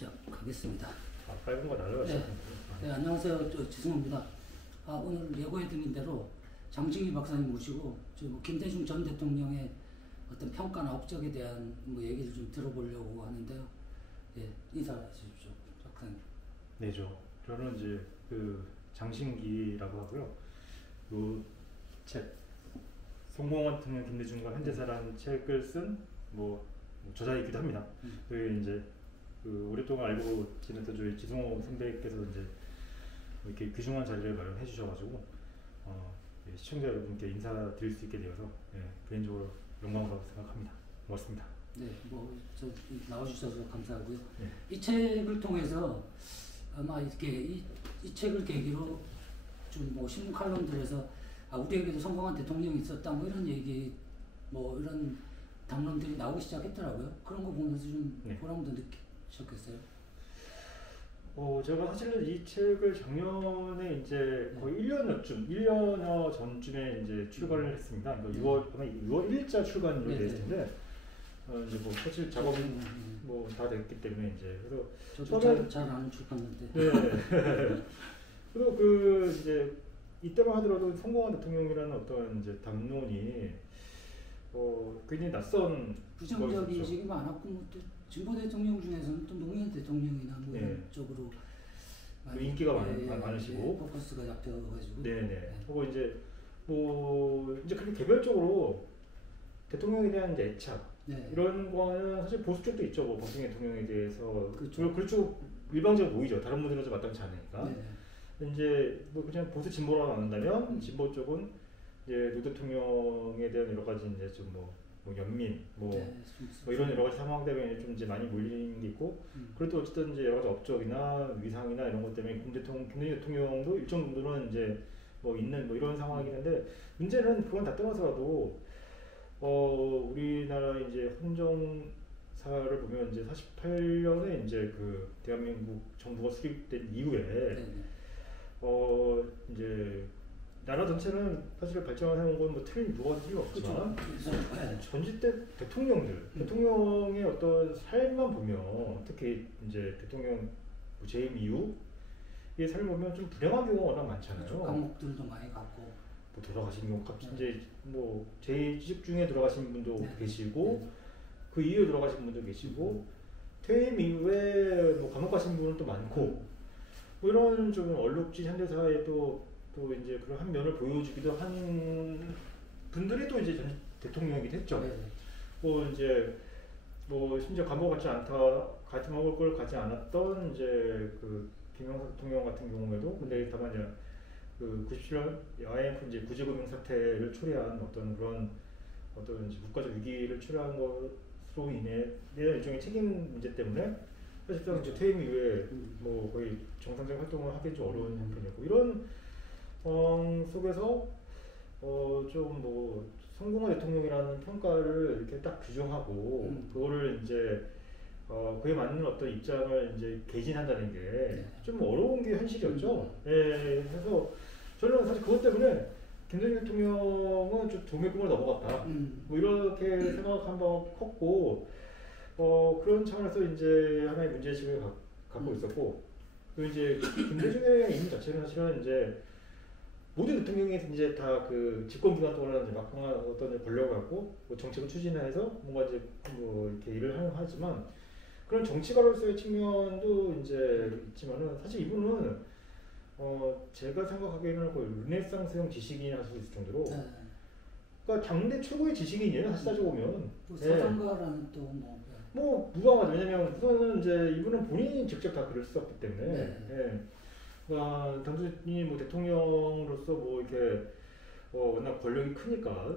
시작하겠습니다. 빨간 거 날라갔어요. 네, 안녕하세요. 지승호입니다. 오늘 예고해드린 대로 장승희 박사님 모시고 김대중 전 대통령의 어떤 평가나 업적에 대한 얘기를 좀 들어보려고 하는데요. 예, 인사해 주십시오, 박사님. 네, 저는 이제 그 장신기라고 하고요. 그 책 송공원 대통령 김대중과 현대사라는 책을 쓴 저자이기도 합니다. 그 이제 그 오랫동안 알고 지냈던 저희 지승호 선배께서 이제 이렇게 귀중한 자리를 마련해 주셔가지고 시청자 여러분께 인사드릴 수 있게 되어서 개인적으로 영광으로 생각합니다. 고맙습니다. 네, 저 나와주셔서 감사하고요. 네. 이 책을 통해서 아마 이렇게 이 책을 계기로 좀 신문 칼럼들에서 우리에게도 성공한 대통령이 있었다 이런 얘기 이런 담론들이 나오기 시작했더라고요. 그런 거 보면서 좀 보람도 느끼셨겠어요? 제가 사실은 이 책을 작년에 이제 거의 1년여 전쯤에 이제 출간을 했습니다. 아마 6월 1일자 출간으로 되어 있을 텐데, 이제 사실 작업이 다 됐기 때문에 이제 그래서 저도 잘 아는 출판인데. 네. 그리고 이제 이때만 하더라도 성공한 대통령이라는 어떤 이제 담론이 굉장히 낯선 부정적 인식이 많았고 또 진보 대통령 중에서는 또 노무현 대통령이나 이런 쪽으로 인기가 많으시고 포커스가 잡혀가지고 그리고 이제 이제 그렇게 개별적으로 대통령에 대한 이제 애착 이런 거는 사실 보수 쪽도 있죠. 박정희 대통령에 대해서 그렇죠. 일방적으로 보이죠. 다른 분들은 좀 마땅치 않으니까. 이제 그냥 보수 진보라고 나눈다면 진보 쪽은 이제 노 대통령에 대한 여러 가지 이제 좀 연민 이런 여러 가지 상황 때문에 좀 이제 많이 몰리는 게 있고 그리고 또 어쨌든 이제 여러 가지 업적이나 위상이나 이런 것 때문에 김대중 대통령도 일정 정도는 이제 있는 이런 상황이긴 한데 문제는 그건 다 떠나서라도 우리나라 이제 헌정사를 보면 이제 48년에 이제 그 대한민국 정부가 수립된 이후에 이제 나라 전체는 사실 발전해온 건 틀린 누가 틀림없지만 전직 때 대통령의 어떤 삶만 보면 특히 이제 대통령 재임 이후의 삶을 보면 좀 불행한 경우가 워낙 많잖아요. 감옥들도 많이 갔고 돌아가신 경우 이제 재직 중에 돌아가신 분도 계시고 그 이후에 돌아가신 분도 계시고 퇴임 이후에 감옥 가신 분은 또 많고 이런 좀 얼룩진 현대사에 또 이제 그런 한 면을 보여주기도 한 분들이 또 이제 전 대통령이기도 했죠. 이제 심지어 감옥 가지 감옥을 가지 않았던 이제 그 김영삼 대통령 같은 경우에도 근데 다만 이제 그 97년 IMF 이제 구제금융 사태를 초래한 어떤 그런 이제 국가적 위기를 초래한 것으로 인해 일종의 책임 문제 때문에 사실상 이제 퇴임 이후에 거의 정상적인 활동을 하기 좀 어려운 형편이었고 이런 속에서 좀 성공한 대통령이라는 평가를 이렇게 딱 규정하고 그거를 이제 그에 맞는 어떤 입장을 이제 개진한다는 게 좀 어려운 게 현실이었죠. 그래서 저는 사실 그것 때문에 김대중 대통령은 좀 종의 꿈을 넘어갔다. 이렇게 생각한 바가 컸고 그런 차원에서 이제 하나의 문제의식을 갖고 있었고 또 이제 김대중의 인물 자체는 사실은 이제 모든 대통령이 이제 다 그 집권 기간 동안 이제 막강한 어떤 권력을 갖고 정책을 추진해서 뭔가 이제 이렇게 일을 하지만 그런 정치가로서의 측면도 이제 있지만은 사실 이분은 제가 생각하기에는 거의 르네상스형 지식인이 할 수 있을 정도로 그러니까 당대 최고의 지식인이에요. 사실 따져보면 사상가라는 또 무방하죠. 왜냐면 우선은 이제 이분은 본인이 직접 다 글을 썼기 때문에 그러니까 단순히 대통령으로서 이렇게 워낙 권력이 크니까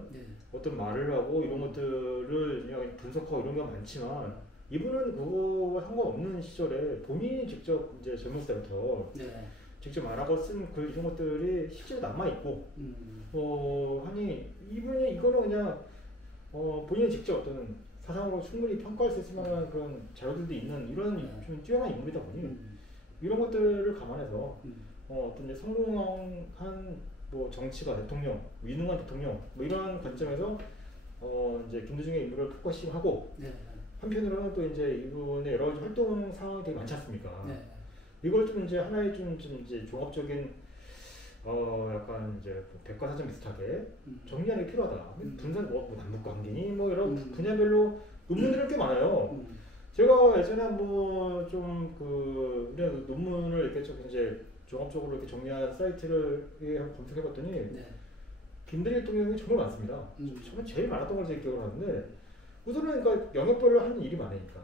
어떤 말을 하고 이런 것들을 그냥 분석하고 이런 게 많지만 이분은 그거와 상관없는 시절에 본인이 직접 이제 젊었을 때부터 직접 말하고 쓴 글 이런 것들이 실제로 남아 있고 이분이 이거는 그냥 본인이 직접 어떤 사상으로 충분히 평가할 수 있을 만한 그런 자료들도 있는 이런 좀 뛰어난 인물이다 보니 이런 것들을 감안해서 어떤 이제 성공한 정치가 대통령, 위능한 대통령 이런 관점에서 이제 김대중의 인물을 포커싱하고 한편으로는 또 이제 이분의 여러 가지 활동 상황이 되게 많지 않습니까? 네. 이걸 좀 이제 하나의 좀 이제 종합적인 약간 이제 백과사전 비슷하게 정리하는 게 필요하다. 분산 뭐 남북 관계니 뭐 여러 분야별로 논문들이 꽤 많아요. 제가 예전에 뭐 좀 우리가 논문을 이렇게 좀 이제 종합적으로 이렇게 정리한 사이트를 한번 검색해봤더니 네. 김대리 대통령이 정말 많습니다. 정말 제일 많았던 걸 제 기억을 하는데 우선은 그러니까 영역별로 하는 일이 많으니까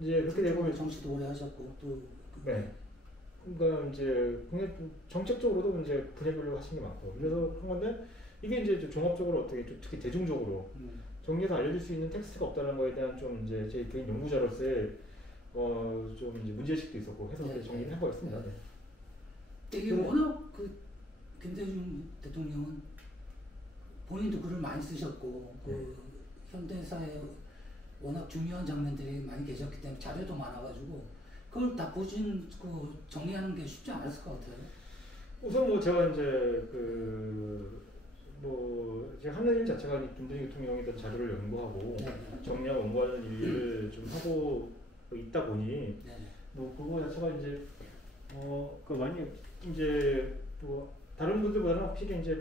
이제 그렇게 되고 정치도 오래 하셨고 또 네. 그러니까 이제 그냥 정책적으로도 이제 분야별로 하신 게 많고 그래서 한 건데 이게 이제 종합적으로 어떻게 좀 특히 대중적으로 정리해서 알려줄 수 있는 텍스트가 없다는 거에 대한 좀 이제 제 개인 연구자로서의 좀 이제 문제의식도 있었고 해서 네. 정리를 해보겠습니다. 네. 이게 워낙 김대중 대통령은 본인도 글을 많이 쓰셨고 현대사에 워낙 중요한 장면들이 많이 계셨기 때문에 자료도 많아가지고 그걸 다 보신 정리하는 게 쉽지 않았을 것 같아요. 우선 뭐 제가 이제 제가 하는 일 자체가 김대중 대통령에 대한 자료를 연구하고 정리하고 연구하는 일을 좀 하고 있다 보니 뭐 그거 자체가 이제 많이 이제 뭐 다른 분들보다는 확실히 이제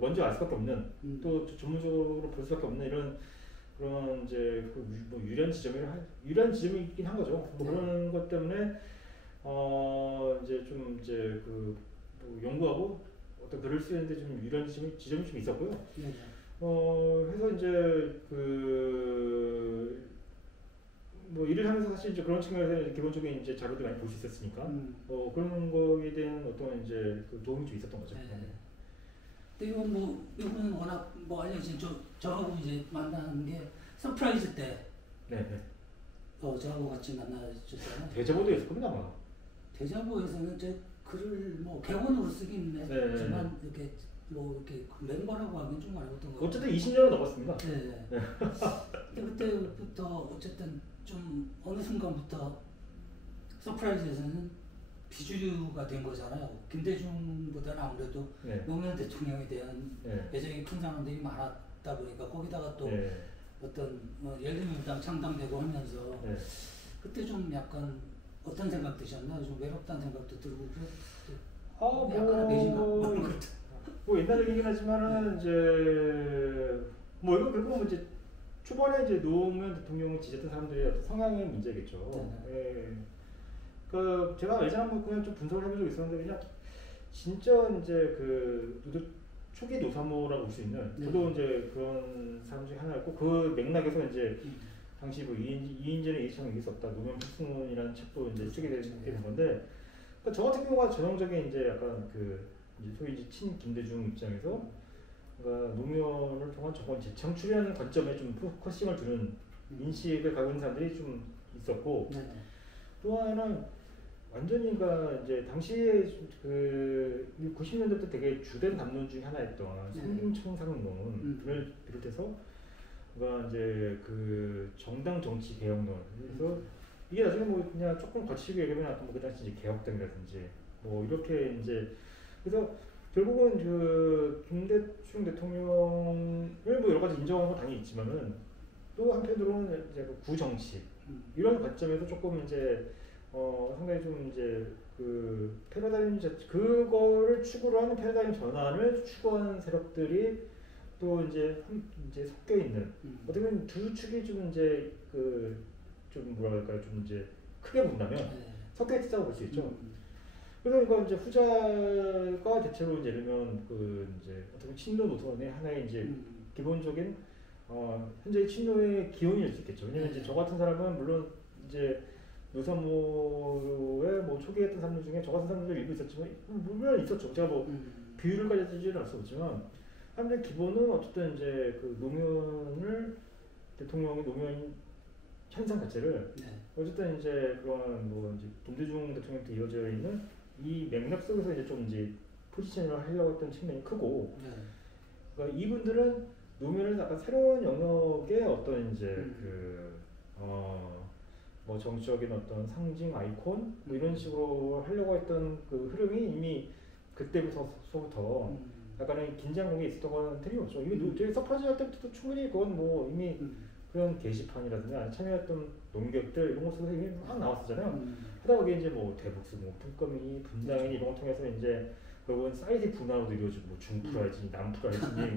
먼저 알 수밖에 없는 또 전문적으로 볼 수밖에 없는 이런 그런 이제 뭐 유리한 지점이 있긴 한 거죠. 뭐 그런 것 때문에 이제 좀 이제 뭐 연구하고 어떤 글을 쓰는데 좀 유리한 지점이 좀 있었고요. 해서 이제 뭐 일을 하면서 사실 이제 그런 측면에서 기본적인 이제 자료들 많이 볼 수 있었으니까 그런 거에 대한 어떤 이제 도움이 좀 있었던 거죠. 근데 이거는 워낙 뭐 알려진 저하고 이제 만나는 게 서프라이즈 때 저하고 같이 만나셨잖아요. 대자보도 있을 겁니다 아마. 대자보에서는 제 글을 뭐 객원으로 쓰긴 했지만 이렇게 멤버라고 하긴 좀 어려웠던 것 같아요. 어쨌든 20년은 넘었습니다. 네. 근데 그때부터 어쨌든 좀 어느 순간부터 서프라이즈에서는 비주류가 된 거잖아요. 김대중보다는 아무래도 노무현 대통령에 대한 애정이 큰 사람들이 많았다 보니까 거기다가 또 어떤 열린민주당 창당되고 하면서 그때 좀 약간 어떤 생각 드셨나요? 좀 외롭다는 생각도 들고 약간의 배신감? 뭐 옛날 얘기긴 하지만은 이제 뭐 이거 결국 이제 초반에 이제 노무현 대통령을 지지했던 사람들의 어떤 성향의 문제겠죠. 제가 예전에 한번 그냥 좀 분석을 해본 적이 있었는데 그냥 진짜 이제 초기 노사모라고 볼 수 있는 저도 이제 그런 사람 중에 하나였고 그 맥락에서 이제 당시 뭐 이인재는 이창을 이길 수 없다 노무현 필승론이라는 책도 이제 쓰게 된 건데 저 같은 경우가 전형적인 이제 약간 이제 소위 이제 친 김대중 입장에서 노무현을 통한 정권 재창출이라는 관점에 좀 포커싱을 두는 인식을 가지고 있는 사람들이 좀 있었고 또 하나는 완전히 이제 당시에 90년대 때 되게 주된 담론 중에 하나였던 상김청산론을 비롯해서 이제 정당 정치 개혁론 그래서 이게 나중에 뭐 그냥 조금 거치게 얘기하면 아까 그 당시 이제 개혁당이라든지 뭐 이렇게 이제 그래서 결국은 김대중 대통령을 뭐 여러 가지 인정하는 건 당연히 있지만은 또 한편으로는 이제 구정치 이런 관점에서 조금 이제 상당히 좀 이제 패러다임 그거를 추구로 하는 패러다임 전환을 추구하는 세력들이 또 이제 섞여 있는 어떻게 보면 두 축이 좀 이제 좀 뭐라 할까요 좀 이제 크게 본다면 섞여 있다고 볼 수 있죠. 그러니까 이제 후자가 대체로 이제 예를 들면 이제 어떻게 친노 노선의 하나의 이제 기본적인 현재의 친노의 기원일 수 있겠죠. 왜냐면 이제 저 같은 사람은 물론 이제 노사모의 뭐 초기에 했던 사람들 중에 저 같은 사람들도 일부 있었지만 물론 있었죠. 제가 뭐 비율을 가져주지는 않을 수 없지만 사람들 기본은 어쨌든 이제 노무현 현상 자체를 어쨌든 이제 그런 뭐 이제 김대중 대통령부터 이어져 있는 이 맥락 속에서 이제 좀 이제 포지션을 하려고 했던 측면이 크고 그러니까 이분들은 노무현을 약간 새로운 영역의 어떤 이제 뭐 정치적인 어떤 상징 아이콘 뭐 이런 식으로 하려고 했던 흐름이 이미 그때부터 약간의 긴장감이 있었던 건 틀림없죠. 이미 저희 서프라이즈 할 때부터 충분히 그건 뭐 이미 그런 게시판이라든가 참여했던 농객들 이런 것으로 막 나왔었잖아요. 하다 보니 이제 뭐 대북수, 뭐 품거미니, 분당이니 이런 걸 통해서 이제 결국은 사이즈 분화로도 이루어지고 뭐 중프라이즈니, 남프라이즈니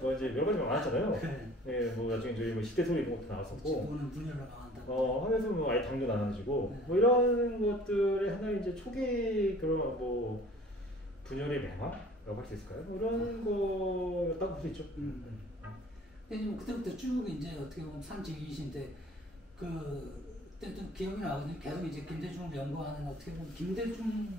뭐 이제 여러 가지가 많았잖아요. 예, 뭐 나중에 저희 뭐 시대 소리 이런 것도 나왔었고. 오는 분열을 막한다. 하면서 뭐 아예 당도 나눠지고 뭐 이런 것들의 하나의 이제 초기 그런 뭐 분열의 맹화라고 할 수 있을까요? 뭐 이런 거였다고 볼 수 있죠. 근데 뭐 그때부터 쭉 이제 어떻게 보면 산증이신데 그때 좀 기억이 나거든요. 계속 이제 김대중을 연구하는 어떻게 보면 김대중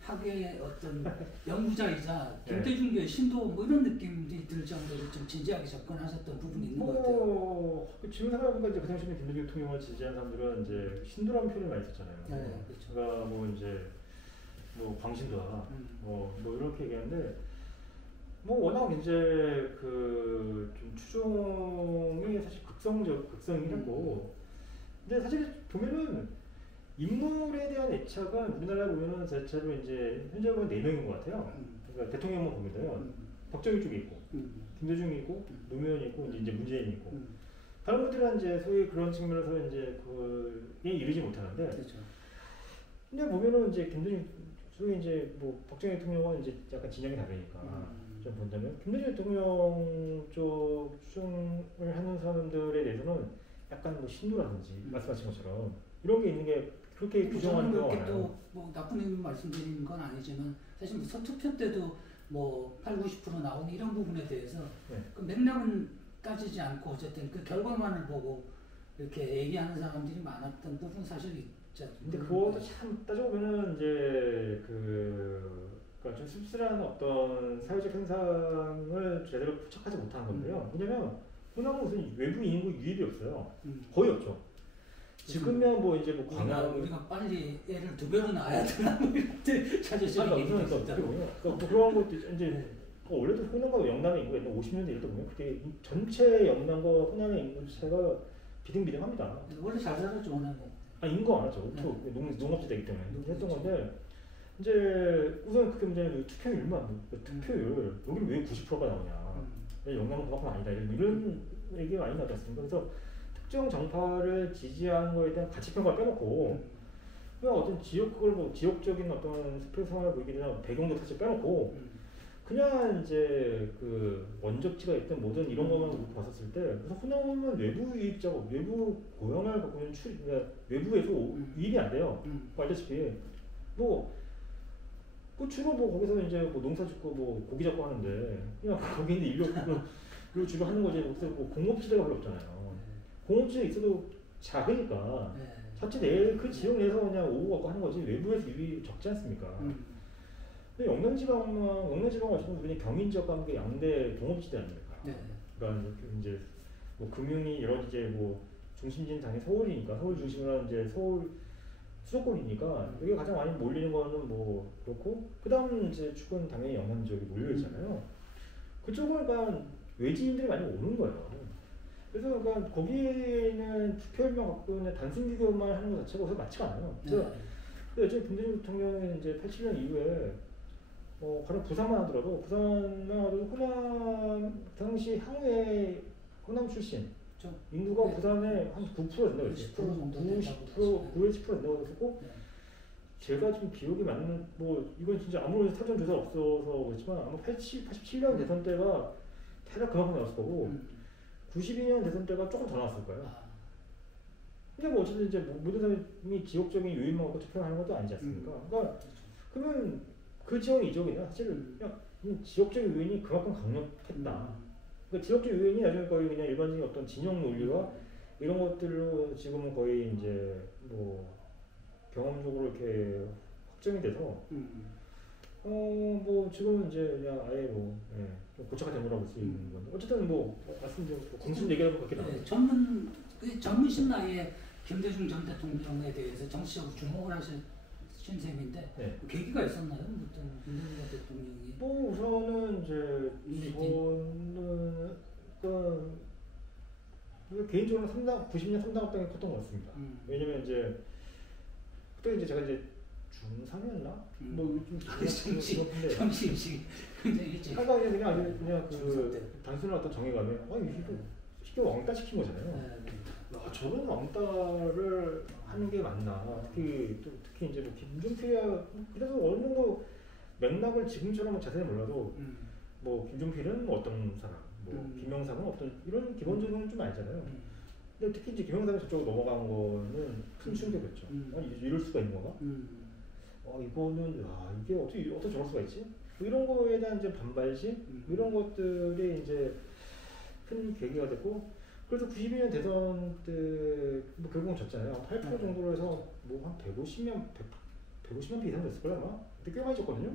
학의 어떤 연구자이자 김대중교의 신도 뭐 이런 느낌이 들 정도로 좀 진지하게 접근하셨던 부분이 있는 것 같아요. 지금 생각해보니까 이제 그 당시에 김대중 대통령을 지지한 사람들은 이제 신도라는 표현을 많이 썼잖아요. 네, 그렇죠. 그러니까 뭐 이제 뭐 광신도다, 뭐 이렇게 얘기하는데 뭐 워낙 이제 그 좀 추종이 사실 극성이라고. 근데 사실 보면은 인물에 대한 애착은 우리나라에 보면은 대체로 이제 현재 보면 4명인 것 같아요. 그러니까 대통령만 보면요. 박정희 쪽에 있고, 김대중이 있고, 노무현이 있고, 이제 문재인이 있고. 다른 분들은 이제 소위 그런 측면에서 이제 그에 이르지 못하는데. 그렇죠. 근데 보면은 이제 김대중, 소위 이제 뭐 박정희 대통령은 이제 약간 진영이 다르니까. 좀 본다면 김대중 대통령 쪽 추종을 하는 사람들에 대해서는 약간 뭐 신도라든지 말씀하신 것처럼 이런 게 있는 게 그렇게 규정하는 경우가 많아요. 뭐 나쁜 의미 말씀드리는 건 아니지만 사실 뭐 서투표 때도 뭐 80~90% 나오는 이런 부분에 대해서 그 맥락은 따지지 않고 어쨌든 그 결과만을 보고 이렇게 얘기하는 사람들이 많았던 부분 사실 있죠. 근데 그것도 참 따져보면은 이제 그러니까 좀 씁쓸한 어떤 사회적 현상을 제대로 포착하지 못한 건데요. 왜냐면 그나마 무슨 외부 인구 유입이 없어요. 거의 없죠. 지금이야 뭐 이제 뭐 광양 우리가 빨리 애를 2배로 낳아야 되나 뭐 이때 자제적인 얘기가 있었다고. 그러니까 그런 것도 이제 원래도 호남과 영남의 인구가 50년대 이랬다 보면 그게 전체 영남과 호남의 인구 차가 비등비등합니다. 원래 잘 살았죠 호남이. 인구가 많았죠. 농업지대이기 때문에 했던 건데 이제 우선 그게 문제는 투표율만 투표율 여기는 왜 90%가 나오냐. 영남은 그만큼 아니다 이런 얘기가 많이 나왔지 않습니까? 그래서 특정 정파를 지지하는 거에 대한 가치 평가를 빼놓고 그냥 어떤 그걸 뭐 지역적인 어떤 스펙 상황을 보이게 되나 배경도 사실 빼놓고 그냥 이제 그 원적지가 있든 뭐든 이런 것만 봤었을 때 그래서 호남은 외부 유입자고 외부 고향을 갖고 있는 그러니까 외부에서 유입이 안 돼요. 알다시피 그 주로 뭐 거기서 이제 뭐 농사 짓고 뭐 고기 잡고 하는데 그냥 거기 있는 인력으로 주로 하는 거지. 그래서 뭐 공업지대가 별로 없잖아요. 공업지대 있어도 작으니까 자칫 그 지역 내에서 그냥 오고 갖고 하는 거지 외부에서 유입이 적지 않습니까? 근데 영남지방 같은 우리는 경인 지역과 함께 양대 동업지대 아닙니까? 그러니까 이제 뭐 금융이 여러 이제 뭐 중심지는 당연히 서울이니까 서울 중심으로 이제 서울 수도권이니까 여기 가장 많이 몰리는 거는 뭐 그렇고 그다음 이제 축은 당연히 영남 지역이 몰려 있잖아요. 그쪽은 그러니까 외지인들이 많이 오는 거예요. 그래서 그러니까 거기에는 투표율만 갖고 있는 단순 비교만 하는 것 자체가 우선 맞지가 않아요. 그래서 예전에 김대중 대통령이 이제 87년 이후에 가령 부산만 하더라도 호남 당시 항우의 호남 출신 인구가 부산에 한 9% 된다고 했어요. 9에서 10% 된다고 했었고 제가 지금 기억이 맞는 뭐 이건 진짜 아무런 사전 조사 없어서 그렇지만 아마 87년 대선 때가 대략 그만큼 나왔을 거고 92년 대선 때가 조금 더 나왔을 거예요. 근데 뭐 어쨌든 이제 모든 사람이 지역적인 요인만 갖고 투표하는 것도 아니지 않습니까? 그러니까 그러면 그 지역이 이 지역이냐 사실 그냥 지역적인 요인이 그만큼 강력했다. 그러니까 지역적 요인이 나중에 거의 그냥 일반적인 어떤 진영 논리와 이런 것들로 지금은 거의 이제 뭐 경험적으로 이렇게 확정이 돼서 뭐 지금은 이제 그냥 아예 뭐 고착화 된 거라고 볼 수 있는 건데 어쨌든 뭐 말씀드린 공식 얘기하는 것 같긴 한데 젊으신 나이에 김대중 전 대통령에 대해서 정치적으로 주목을 하신 셈인데 그 계기가 있었나요? 김대중 대통령이 뭐 우선은 이제 저는 개인적으로 90년 3당 합당이 컸던 것 같습니다. 왜냐면 이제 그때 이제 제가 이제 중3이었나? 뭐 요즘 정신식 굉장히 일찍. 그냥 그 단순한 어떤 정의감에 이거 쉽게 쉽게 왕따 시킨 거잖아요. 야, 저런 왕따를 하는 게 맞나? 특히 이제 뭐 김종필이야 그래서 어느 정도 맥락을 지금처럼 자세히 몰라도 뭐 김종필은 어떤 사람, 뭐 김영삼은 어떤 이런 기본적인 건 좀 알잖아요. 근데 특히 이제 김영삼이 저쪽으로 넘어간 거는 큰 충격이었죠. 아니 이럴 수가 있는 건가? 이거는 이게 어떻게 저럴 수가 있지? 뭐 이런 거에 대한 이제 반발심 이런 것들이 이제 큰 계기가 됐고 그래서 92년 대선 때 뭐 결국은 졌잖아요. 8% 정도로 해서 뭐 한 150만 표 이상 됐을 거예요 아마. 그때 꽤 많이 졌거든요.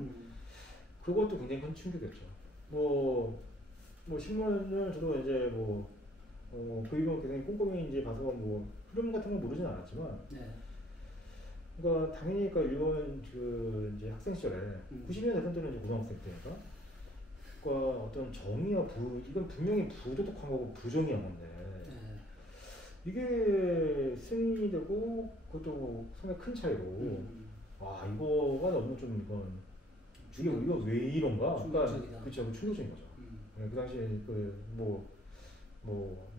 그것도 굉장히 큰 충격이었죠. 뭐 신문을 저도 이제 그 이거 굉장히 꼼꼼히 이제 봐서 뭐 흐름 같은 건 모르진 않았지만. 그러니까 당연히 일본 이제 학생 시절에 90년 대선 때는 이제 고등학생 때니까 그러니까 어떤 정의와 이건 분명히 부도덕한 거고 부정의한 건데 이게 승인이 되고 그것도 상당히 큰 차이로 이거가 너무 좀 이거 왜 이런가? 그러니까 그렇죠 충격적인 거죠. 그 당시에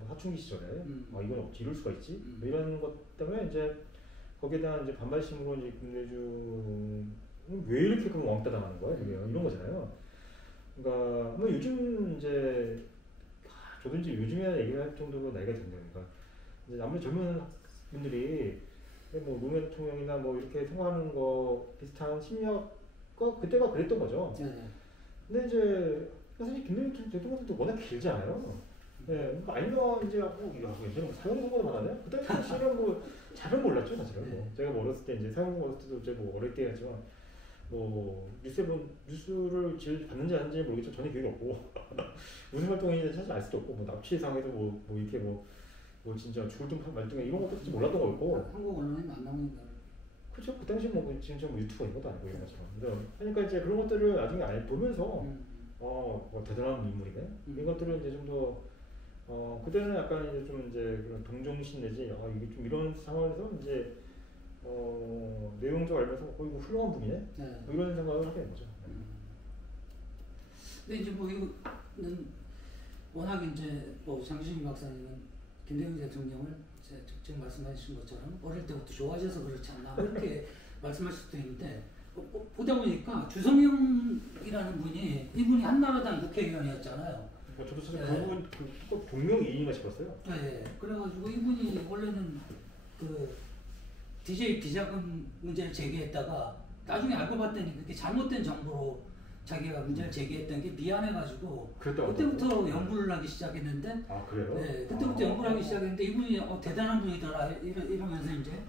사춘기 시절에 이건 어찌 이럴 수가 있지? 뭐 이런 것 때문에 이제 거기에 대한 이제 반발심으로 이제 김대중은 왜 이렇게 그럼 왕따 당하는 거야? 이런 거잖아요. 그러니까 뭐 요즘 이제 저도 이제 요즘에 얘기할 정도로 나이가 됐네요. 그러니까 이제 아무리 젊은 분들이 뭐 노무현 대통령이나 뭐 이렇게 생각하는 거 비슷한 심리학과 그때가 그랬던 거죠. 근데 이제 사실 김대중 대통령도 워낙 길잖아요. 아니면 이제 예전에 사형선고를 받았네? 그때 사실은 잘은 몰랐죠 사실은. 제가 어렸을 때 이제 사형선고 받을 때도 이제 어릴 때 했지만 뉴스를 제일 봤는지 안 봤는지 모르겠지만 전혀 기억이 없고 무슨 활동인지 사실 알 수도 없고 납치 상에서 이렇게 진짜 죽을 둥 말둥에 이런 것도 사실 몰랐던 거였고. 한국 언론에 안 나오니까. 그렇죠. 그 당시 지금 유튜브가 있는 것도 아니고 이런 것처럼. 그러니까 이제 그런 것들을 나중에 보면서 대단한 인물이네. 이런 것들을 이제 좀 더 그때는 약간 이제 좀 이제 그런 동정심 내지 이게 좀 이런 상황에서 이제 내용적 알면서 이거 훌륭한 분이네. 뭐 이런 생각을 하게 된 거죠. 근데 이제 이거는 워낙 이제 장시진 박사님은 김대중 대통령을 직접 말씀하신 것처럼 어릴 때부터 좋아하셔서 그렇지 않나 이렇게 말씀하실 수도 있는데 보다 보니까 주성영이라는 분이 이분이 한나라당 국회의원이었잖아요. 저도 사실 그분 동명이인인가 싶었어요. 그래가지고 이분이 원래는 DJ 비자금 문제를 제기했다가 나중에 알고 봤더니 그게 잘못된 정보로 자기가 문제를 제기했던 게 미안해가지고 그때부터 연구를 하기 시작했는데 그래요? 그때부터 연구를 하기 시작했는데 이분이 대단한 분이더라 이러면서 이제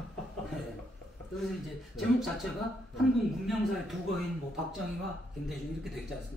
그래서 이제 제목 자체가 한국 문명사의 두 거인 박정희와 김대중 이렇게 되어 있지 않습니까?